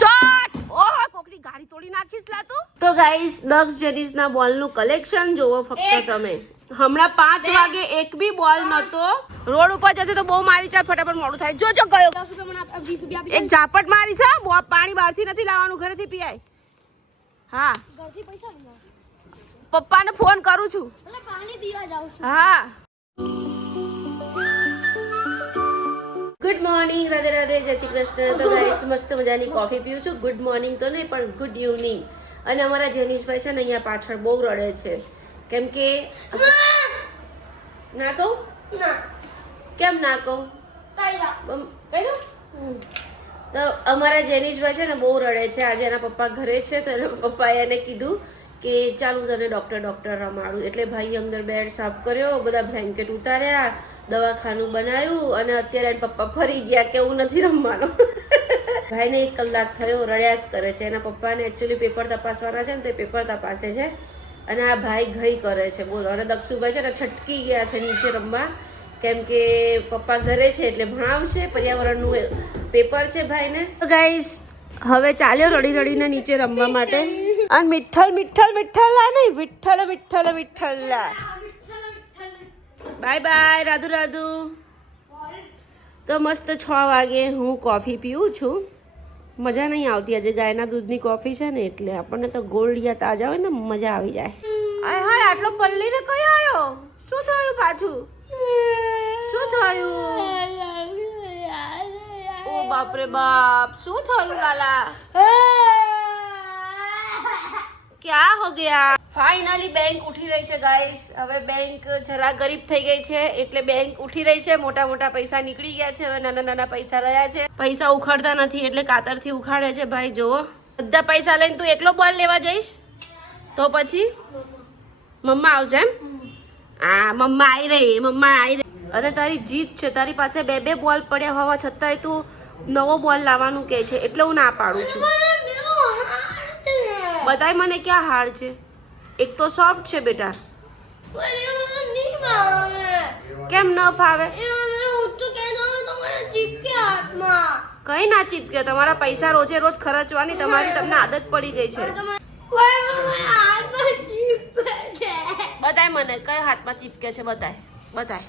Shot ઓહો કોકની ગાડી તોડી નાખીશ લા તું. તો ગાઈસ દક્ષ જેનિસના બોલનું કલેક્શન જોવો ફક્ત તમે. હમણાં 5 વાગે એક બી બોલ નતો. રોડ ઉપર જશે તો બહુ મારી ચાલ ફટાફટ મોડું થાય. જો ગયો 10 રૂપિયા મને 20 રૂપિયા એક ઝાપટ મારી છે. પાણી બહારથી નથી લાવવાનું ઘરેથી પીઆય. હા ઘરથી પૈસા પપ્પાને ફોન કરું છું એટલે પાણી પીવા જાઉં છું. હા ગુડ મોર્નિંગ રાધે રાધે જય શ્રી કૃષ્ણ. તો ગાઈસ મસ્ત મજાની કોફી પીઉં છું. ગુડ મોર્નિંગ તો નહીં પણ ગુડ ઇવનિંગ. અને અમારા જેનિશભાઈ છે ને અહીંયા પાછળ બહુ રડે છે કેમ કે ના કહું કેમ ના કહું કહી દઉં. તો અમારા જેનિશભાઈ છે ને બહુ રડે છે. આજે એના પપ્પા ઘરે છે તો એના પપ્પાએ એને કીધું કે ચાલ હું તને ડોક્ટર રમાડું. એટલે ભાઈ અંદર બેડ સાફ કર્યો, બધા બ્લેન્કેટ ઉતાર્યા, દવાખાનું બનાવ્યું અને અત્યારે એના પપ્પા ફરી ગયા કે હું નથી રમવાનો. ભાઈને 1 કલાક થયો રડ્યા જ કરે છે. એના પપ્પાને એકચ્યુઅલી પેપર તપાસવાના છે ને તો પેપર તપાસે છે અને આ ભાઈ ઘઈ કરે છે બોલો. અને દક્ષુભાઈ છે ને છટકી ગયા છે નીચે રમવા કેમ કે પપ્પા ઘરે છે એટલે ભણાવશે. પર્યાવરણનું પેપર છે ભાઈને. તો ગાઈસ હવે ચાલ્યો રડી રડીને નીચે રમવા માટે. અને મિઠ્ઠલ નહીં વિઠ્ઠલ. Bye bye Radhu Radhu. તો મસ્ત 6 વાગે હું કોફી પીઉં છું. મજા નહીં આવતી આજે ગાયના દૂધની કોફી છે ને એટલે આપણને તો ગોળિયા તાજા હોય ને મજા આવી જાય. અરે હા આટલો પલ્લીને કઈ આવ્યો? શું થયું પાછું? શું થયું? ઓ બાપ રે બાપ શું થયું લાલા? क्या हो गया? ફાઇનલી બેંક ઉઠી રહી છે ગાઈસ. હવે બેંક જરા ગરીબ થઈ ગઈ છે એટલે બેંક ઉઠી રહી છે. મોટા પૈસા નીકળી ગયા છે. હવે નાના પૈસા રહ્યા છે. પૈસા ઉખાડતા નથી એટલે કાતરથી ઉખાડે છે. ભાઈ જોવો બધા પૈસા લઈને તું એકલો બોલ લેવા જઈશ તો પછી મમ્મા આવશે એમ? હા મમ્મા આવી રહી. અને તારી જીત છે. તારી પાસે 2 બોલ પડ્યા હોવા છતાંય તું નવો બોલ લાવવાનું કહે છે એટલે હું ના પાડું છું. બતાય મને ક્યાં હાર્ડ છે? એક તો સોફ્ટ છે બેટા. કેમ ન ફાવે? કઈ ના ચીપકે. તમારા પૈસા રોજે રોજ ખર્ચવાની તમારી તમને આદત પડી ગઈ છે. બતાય મને કઈ હાથમાં ચીપકે છે. બતાય.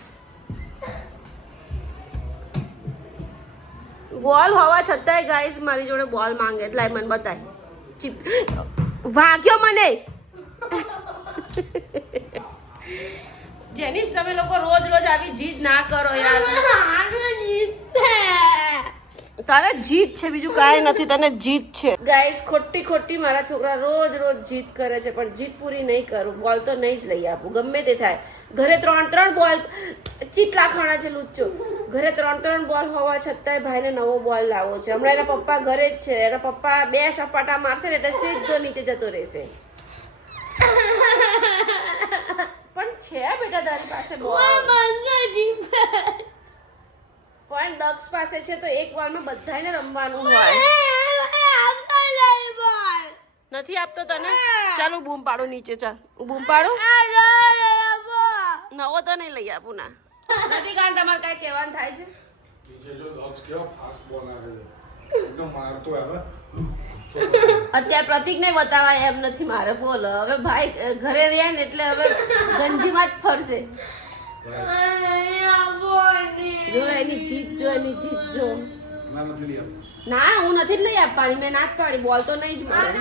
બોલ હોવા છતાંય ગાઈસ મારી જોડે બોલ માંગે એટલે મને બતાય. વાગ્યો મને. જેનિસ તમે લોકો રોજ આવી જીદ ના કરો યાર. તારે જીદ છે બીજું કાંઈ નથી. તને જીદ છે ગાઈસ. ખોટી મારા છોકરા રોજ જીદ કરે છે પણ જીદ પૂરી નહીં કરું. બોલ તો નહીં જ લઈ આપું ગમે તે થાય. ઘરે 3 બોલ ચીટલા ખાણા છે લુચ્ચો. ઘરે 3 બોલ હોવા છતાંય ભાઈને નવો બોલ લાવવો છે. હમણાં એના પપ્પા ઘરે જ છે. એના પપ્પા 2 સપાટા મારશે ને એટલે સીધો નીચે જતો રહેશે. પણ છે બેટા તારી પાસે બોલ. પણ દક્ષ પાસે છે તો એક બોલમાં બધાને રમવાનું હોય. નથી આપતો તને? ચાલ હું બૂમ પાડું નીચે. ચાલ હું બૂમ પાડું. નવો તો નહીં લઈ આપું ના. નથી કાન તમારે કઈ કહેવાનું થાય છે? અત્યારે પ્રતિક ને બતાવાય એમ નથી મારે. બોલો હવે ભાઈ ઘરે રહ્યા ને એટલે હવે ગંજીમાં જ ફરશે. જો એની જીત જો. ના હું નથી લઈ આપવાની. મેં ના જ પાડી. બોલ તો નહીં જ મારે.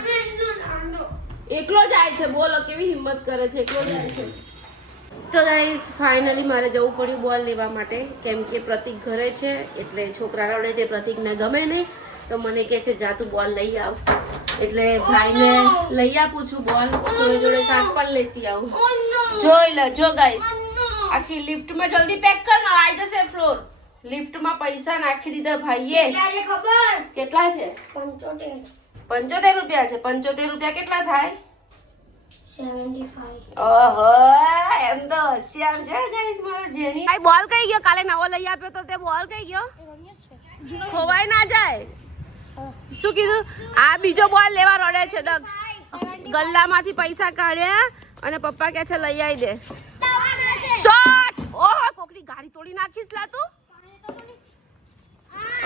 એકલો જાય છે. બોલો કેવી હિંમત કરે છે. એકલો જાય છે. તો ગાઈસ ફાઇનલી મારે જવું પડ્યું બોલ લેવા માટે કેમ કે પ્રતિક ઘરે છે એટલે છોકરા રડે તે પ્રતિકને ગમે નહીં તો મને કહે છે જા તું બોલ લઈ આવ. એટલે ભાઈને લઈ આપું છું બોલ. જોડે શાક પણ લેતી આવું. જોઈ લેજો ગાઈસ. આખી લિફ્ટમાં જલ્દી પેક કર ને આવી જશે ફ્લોર. લિફ્ટમાં પૈસા નાખી દીધા ભાઈએ. કેટલા છે? 75 રૂપિયા છે. 75 રૂપિયા કેટલા થાય? 75. ઓહો એમ તો હોશિયાર છે ગાઈસ મારો જેની. આ બોલ કઈ ગયો? કાલે નવો લઈ આપ્યો તો તે બોલ કઈ ગયો? ખોવાય ના જાય. શું કીધું? આ બીજો બોલ લેવા રડે છે દક્ષ. ગલ્લામાંથી પૈસા કાઢ્યા અને પપ્પા કહે છે લઈ આવી દે. શોટ ઓહો કોકની ગાડી તોડી નાખીશ લા તું.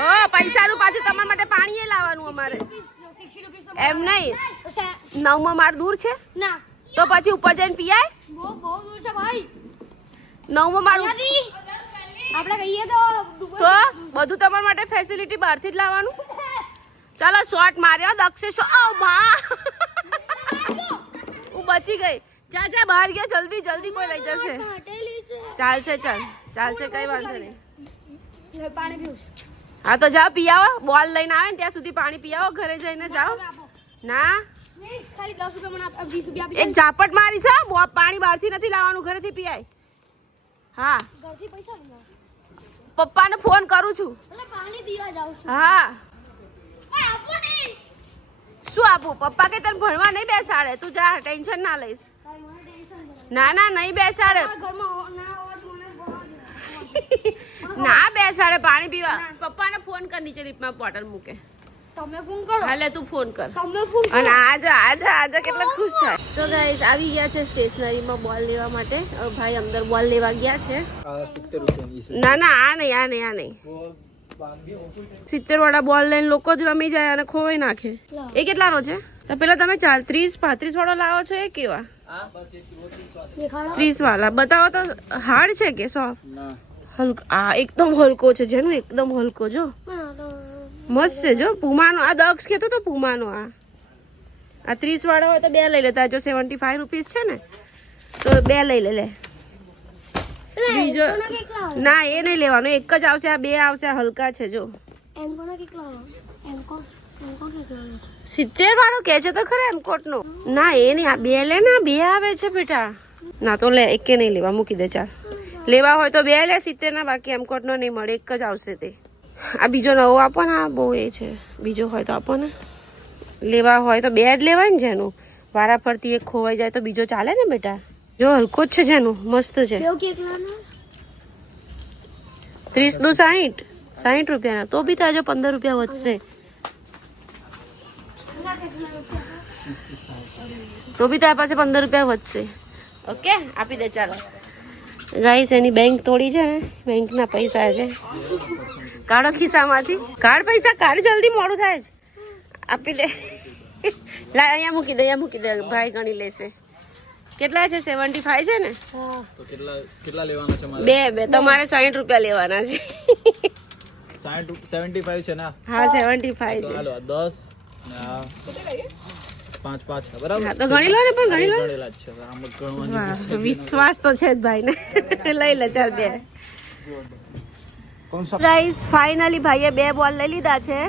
ઓ પૈસાનું પાછું તમારા માટે પાણી લાવવાનું તમારે એમ નહીં 9માં માળ દૂર છે ના તો પછી ઉપર જઈને પીઆય બહુ દૂર છે ભાઈ 9માં માળ આપણે કહીએ તો બધું તમારા માટે ફેસિલિટી બહારથી જ લાવવાનું ચાલો શોર્ટ માર્યો દક્ષે હું બચી ગઈ જા જા બહાર ગયા જલ્દી જલ્દી કોઈ લઈ જશે ચાલશે ચાલશે કઈ વાંધો નહીં હા તો જાઓ પી આવો બોલ લઈને આવે ને ત્યાં સુધી પાણી પી આવો ઘરે જઈને જાઓ ના એક ઝાપટ મારી છે પાણી બહારથી નથી લાવવાનું ઘરેથી પીઆય હા પપ્પાને ફોન કરું છું હા શું આપું પપ્પા કે તને ભણવા નહીં બેસાડે તું જા ટેન્શન ના લઈશ ના નહીં બેસાડે ના બેસાડે પાણી પીવા પપ્પાને ફોન કર નીચે લીફમાં બોટલ મૂકે તમે ફોન કરો હાલે તું ફોન કર તમે ફોન અને આજે કેટલા ખુશ થાય તો ગાઈસ આવી ગયા છે સ્ટેશનરીમાં બોલ લેવા માટે ભાઈ અંદર બોલ લેવા ગયા છે 70 રૂપિયા ના આ નહીં 70 વાળા બોલ લઈને લોકો જ રમી જાય અને ખોવાઈ નાખે એ કેટલાનો છે તો પેલા તમે 30-35 વાળો લાવો છો એ કેવા 30 વાળા બતાવો તો હાર્ડ છે કે સોફ્ટ એકદમ હલકો છે જેનું એકદમ હલકો જો મસ્ત છે જો પુમાનો આ દક્ષ કેતો તો પુમાનો આ 30 વાળા હોય તો 2 લઈ લેતા જો 75 રૂપીસ છે ને તો 2 લઈ લે બીજો ના એ નહીં લેવાનો એક જ આવશે આ 2 આવશે હલકા છે જો 70 વાળો કે છે તો ખરે એમકોટ નો ના એ નહીં આ 2 લે ને 2 આવે છે બેટા ના તો લે એકે નહીં લેવા મૂકી દે ચાલ લેવા હોય તો 2 લે 70 ના બાકી એમકોટ નો નહીં મળે એક જ આવશે તે આ બીજો નવો આપો ને આ બહુ એ છે બીજો હોય તો આપો ને લેવા હોય તો 2 જ લેવાય ને જેનું વારા ફરતી એક ખોવાઈ જાય તો બીજો ચાલે ને બેટા જો હલકો જ છે જેનું મસ્ત છે 30 નું 60 રૂપિયાના તો બી તાજો 15 રૂપિયા વધશે તો બી તારા પાસે 15 રૂપિયા વધશે ઓકે આપી દે ચાલો ગાઈસ એની બેંક તોડી છે ને બેંકના પૈસા છે કાઢો ખિસ્સામાંથી કાઢ પૈસા કાઢ જલ્દી મોડું થાય છે આપી દે લા અહીંયા મૂકી દે ભાઈ ગણી લેશે કેટલા છે 75 છે ને તો કેટલા લેવાના છે મારે બે તમારે 60 રૂપિયા લેવાના છે 75 છે ના હા 75 છે ચાલો 10 ને આ 5 બરાબર હા તો ગણી લો ને પણ ગણી લો ગણેલા જ છે આમ ગણવાની વિશ્વાસ તો છે જ ભાઈ ને લઈ લે ચાલ બે ગાઈસ ફાઇનલી ભાઈએ 2 બોલ લઈ લીધા છે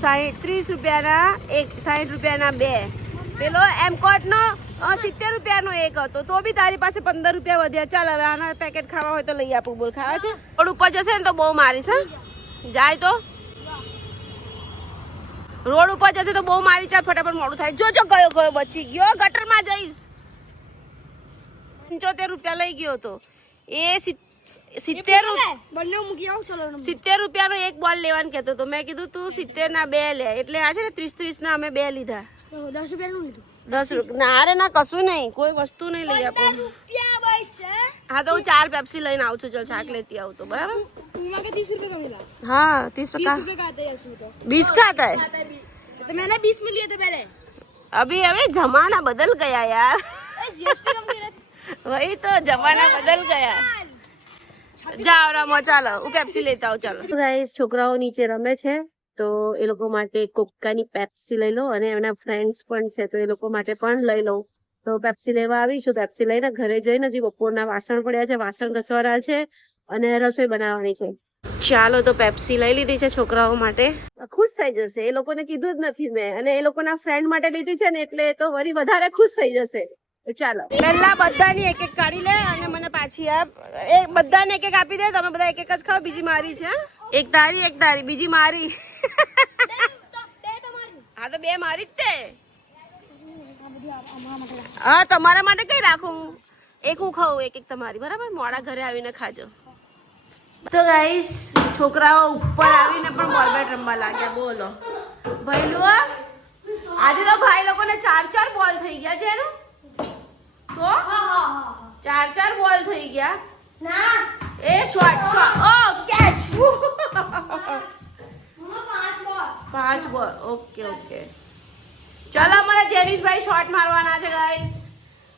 30 રૂપિયાના એક 60 રૂપિયાના 2 પેલો એમકોટ નો 70 રૂપિયાનો એક હતો તો બી તારી પાસે 15 રૂપિયા વધ્યા ચાલ હવે આના પેકેટ ખાવા હોય તો લઈ આપું બોલ ખાવા છે રોડ ઉપર જશે ને તો બહુ મારીશ હા જાય તો રોડ ઉપર જશે તો બહુ મારી ચાલ ફટાફટ મોડું થાય જો ગયો બચી ગયો ગટરમાં જઈશ 75 રૂપિયા લઈ ગયો તો એ 70 રૂપિયાનો એક બોલ લેવાનું કહેતો તો મેં કીધું તું 70 ના 2 લે એટલે આ છે ને 30 ના અમે 2 લીધા 10 રૂપિયાનું લીધું 10 રૂપિયા ના અરે ના કશું નહીં કોઈ વસ્તુ નહીં લઈ આપો હા તો હું 4 પેપ્સી લઈને આવું છું ચાલ શાક લેતી આવું તો બરાબર हाँ 30 का 20 का आता है तो मैंने 20 में लिए थे पहले अभी जमाना बदल गया यार वही तो जमाना बदल गया जाओ रमो ચાલો હું પેપ્સી લેતા આવું ચાલો ગાઈસ છોકરાઓ નીચે રમે છે તો એ લોકો માટે કોકાની પેપ્સી લઈ લો અને એના ફ્રેન્ડ્સ પણ છે તો એ લોકો માટે પણ લઈ લઉં તો પેપ્સી લેવા આવી છું પેપ્સી લઈને ઘરે જઈને હજી બપોરના વાસણ પડ્યા છે વાસણ ઘસવાના છે અને રસોઈ બનાવવાની છે ચાલો તો પેપ્સી લઈ લીધી છે છોકરાઓ માટે ખુશ થઈ જશે એ લોકોને કીધું જ નથી મેં અને એ લોકોના ફ્રેન્ડ માટે લીધી છે ને એટલે તો વળી વધારે ખુશ થઈ જશે ચાલો પહેલા બધાની એક એક કાઢી લે અને મને પાછી આપ એ બધાને એક એક આપી દે તમે બધા એક એક જ ખાઓ બીજી મારી છે એક તારી બીજી મારી હા તો 2 મારી જ તે હા તમારા માટે કઈ રાખું એક હું ખાઉં એક તમારી બરાબર મોડા ઘરે આવીને ખાજો તો ગાઈસ છોકરાઓ ઉપર આવીને પણ બોલ બેટ રમવા લાગ્યા બોલો ભઈલો આજે તો ભાઈ લોકોને 4 બોલ થઈ ગયા છે એનું તો 4 બોલ થઈ ગયા ના એ શોટ ઓ કેચ 5 બોલ 5 બોલ. Okay okay. ચાલો અમારા જેનિશભાઈ શોર્ટ મારવાના છે ગાઈસ.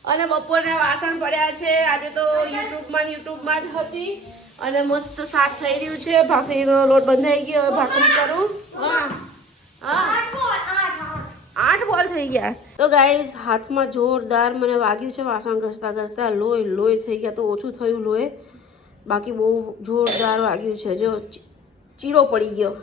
અને બપોરના વાસણ પડ્યા છે. આજે તો યુટ્યુબમાં જ હતી. અને મસ્ત શાક થઈ રહ્યું છે. ભાખરીનો લોટ બંધાઈ ગયો. હવે ભાખરી કરું. હા 8 બોલ થઈ ગયા. તો ગાઈસ હાથમાં જોરદાર મને વાગ્યું છે વાસણ ઘસતા ઘસતા. લોહી થઈ ગયા. તો ઓછું થયું લોહી, બાકી બહુ જોરદાર વાગ્યું છે. જો ચીરો પડી ગયો.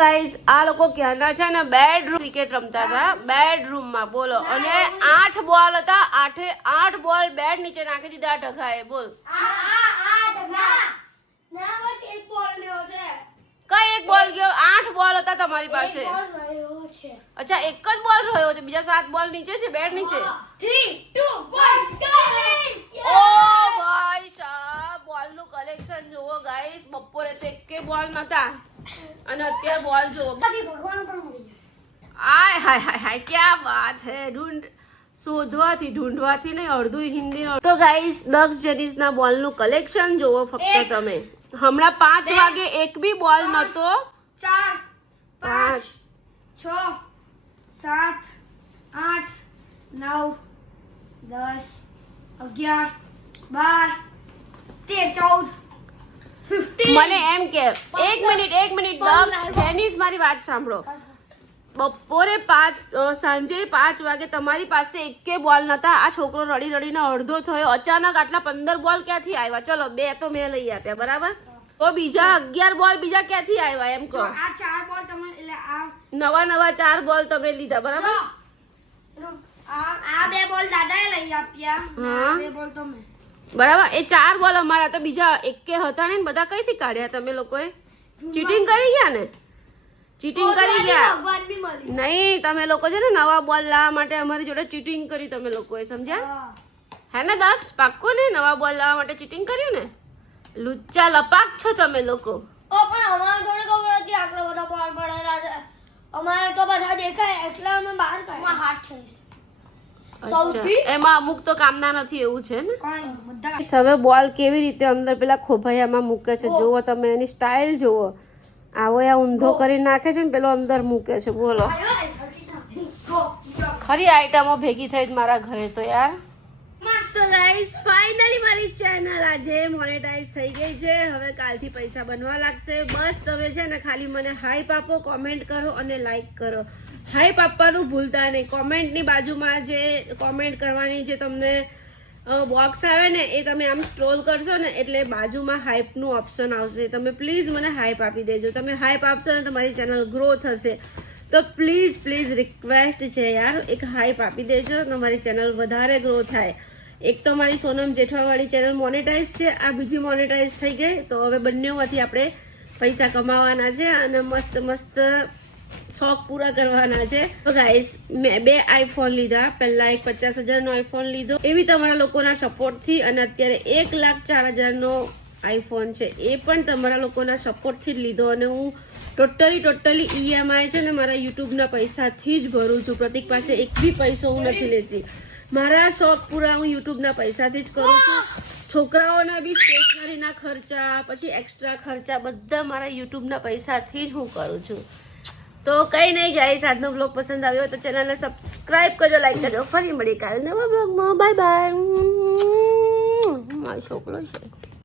ગાઈસ આ લોકો ક્યાંના છે ને બેડરૂમ ક્રિકેટ રમતા હતા બેડરૂમમાં. બોલો. અને 8 બોલ હતા. 8 બોલ બેડ નીચે નાખી દીધા ઢગાએ. બોલ કઈ એક બોલ ગયો? 8 બોલ હતા તમારી પાસે. અચ્છા એક જ બોલ રહ્યો છે, બીજા 7 બોલ નીચે છે બેડ નીચે. 3, 2, 1, ઓ ભાઈ સાહેબ બોલનું કલેક્શન જોવો ગાઈસ. બપોરે તો એકે બોલ નતા અને અત્યારે બોલ જોવો. આય હાય હાય હાય ક્યાં વાત હે. ઢૂંઢવાથી નહીં, અડધું હિન્દી. તો ગાઈસ દક્ષ જેનિસના બોલનું કલેક્શન જોવો ફક્ત તમે. હમણાં 5 વાગે એક બી બોલ નતો. 4, 5, 6, 7, 8, 9, 10, 11, 12, 13, 14, 15. મને એમ કે એક મિનિટ દક્ષ જેનિસ મારી વાત સાંભળો. બપોરે સાંજે 5 વાગે તમારી પાસે એકે બોલ નતા. આ છોકરો રડીને અડધો થયો. અચાનક આટલા 15 બોલ ક્યાંથી આવ્યા? ચલો 2 તો મેં લઈ આપ્યા બરાબર, તો બીજા 11 બોલ બીજા ક્યાંથી આવ્યા એમ કહો. આ 4 બોલ તમે એટલે આ નવા 4 બોલ તમે લીધા બરાબર. આ 2 બોલ દાદાએ લઈ આપ્યા. હા. 2 બોલ તમે. બરાબર. એ 4 બોલ અમારા તો બીજા એકે હતા ને. બધા કઈથી કાઢ્યા તમે લોકોએ? ચીટિંગ કરી ગયા ને? ચીટિંગ કરી ગયા ભગવાન બી મળી. નહીં. તમે લોકો છે ને નવા બોલ લાવવા માટે અમારી જોડે ચીટિંગ કરી તમે લોકોએ, સમજ્યા? હે ને દક્ષ? પાક્કો ને? નવા બોલ લાવવા માટે ચીટિંગ કર્યું ને? લુચ્ચા લપાક છો તમે લોકો. પણ અમારે થોડી ખબર હતી આટલા બધા બોલ પડેલા છે. અમારે તો બધા દેખાય એટલે અમે બહાર કાઢ્યા. હાથ થઈશ અચ્છા, એમાં અમુક તો કામના નથી એવું છે ને. કોણ બધા હવે બોલ કેવી રીતે અંદર પેલા ખોભાયામાં મૂકે છે જુઓ તમે. એની સ્ટાઇલ જુઓ. આવો આ ઊંધો કરી નાખે છે ને પેલો અંદર મૂકે છે. બોલો ખરી આઈટમો ભેગી થઈ મારા ઘરે તો યાર. તો ગાઈસ ફાઇનલી મારી ચેનલ આજે મોનેટાઈઝ થઈ ગઈ છે. હવે કાલથી પૈસા બનવા લાગશે. બસ તમે છે ને ખાલી મને હાઈપ આપો, કોમેન્ટ કરો અને લાઈક કરો. હાઈપ આપવાનું ભૂલતા નહીં. કોમેન્ટની બાજુમાં જે કોમેન્ટ કરવાની જે તમને બોક્સ આવે ને એ તમે આમ સ્ક્રોલ કરશો ને એટલે બાજુમાં હાઈપનું ઓપ્શન આવશે. તમે પ્લીઝ મને હાઈપ આપી દેજો. તમે હાઈપ આપશો ને તમારી ચેનલ ગ્રો થશે. તો પ્લીઝ રિક્વેસ્ટ છે યાર, એક હાઈપ આપી દેજો. તમારી ચેનલ વધારે ગ્રો થાય. એક તો મારી સોનમ જેઠવાવાળી ચેનલ મોનેટાઈઝ છે, આ બીજી મોનેટાઈઝ થઈ ગઈ. તો હવે બંનેમાંથી આપણે પૈસા કમાવાના છે અને મસ્ત શોખ પૂરા કરવાના છે. તો ગાઈસ મેં 2 આઈફોન લીધા. પહેલા એક 50,000નો આઈફોન લીધો એવી તમારા લોકોના સપોર્ટથી, અને અત્યારે 1,04,000નો આઈફોન છે એ પણ તમારા લોકોના સપોર્ટથી જ લીધો. અને હું ટોટલી EMI છે ને મારા યુટ્યુબના પૈસાથી જ ભરું છું. પ્રતિક પાસે એક બી પૈસો હું નથી લેતી. મારા શોખ પૂરા હું યુટ્યુબના પૈસાથી જ કરું છું. છોકરાઓના બી સ્ટેશનરીના ખર્ચા, પછી એક્સ્ટ્રા ખર્ચા બધા મારા યુટ્યુબના પૈસાથી જ હું કરું છું. તો કઈ નહીં ગાઈસ, આજનો બ્લોગ પસંદ આવ્યો હોય તો ચેનલને સબસ્ક્રાઇબ કરજો, લાઈક કરજો. ફરી મળી કાલે નવા બ્લોગમાં. Bye bye. મારો છોકરો છે.